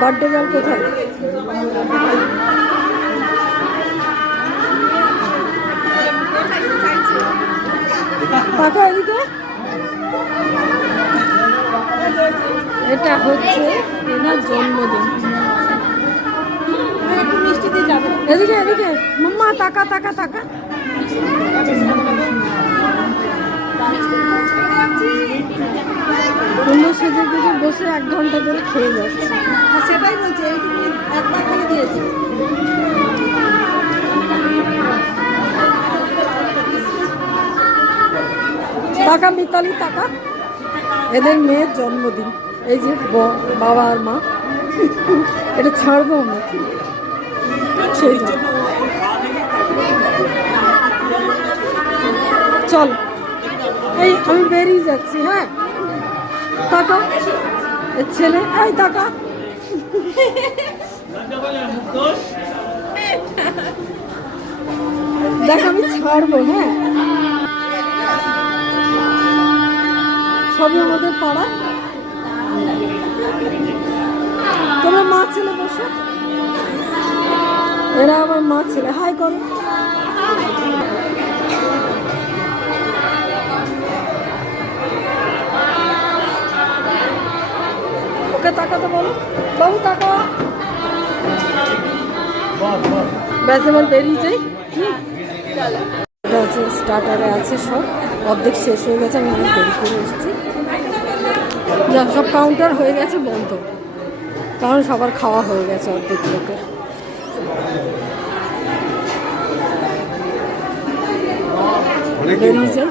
Birthday girl কোথায়? টাকা এদিকে। এটা হচ্ছে এনার জন্মদিন। এদিকে এদিকে মাম্মা, টাকা টাকা টাকা। সুন্দর সেজে গুজে বসে 1 ঘন্টা ধরে খেয়ে যাচ্ছে। সেটাই বলছি, একবার খালি দিয়েছি। টাকা মিতালি টাকা। এদের মেয়ের জন্মদিন। এই যে বাবা আর মা। এটা ছাড়বো আমরা, সেই চল। এই আমি বেরিয়ে যাচ্ছি। হ্যাঁ টাকা। এর ছেলে এই টাকা। দেখ আমি ছাড়বো। হ্যাঁ সবই আমাদের পাড়া। তোমরা মা ছেলে বসো। এরা আমার মা ছেলে। হাই করো। ওকে তাকাতে বলো। বাবু তাকা। ব্যাস এবার বেরিয়ে যাই। স্টার্টারে আছে সব, অর্ধেক শেষ হয়ে গেছে। আমি অনেক দেরি করে এসেছি। যা সব কাউন্টার হয়ে গেছে বন্ধ, কারণ সবার খাওয়া হয়ে গেছে অর্ধেক লোকের। বেরিয়ে যাই।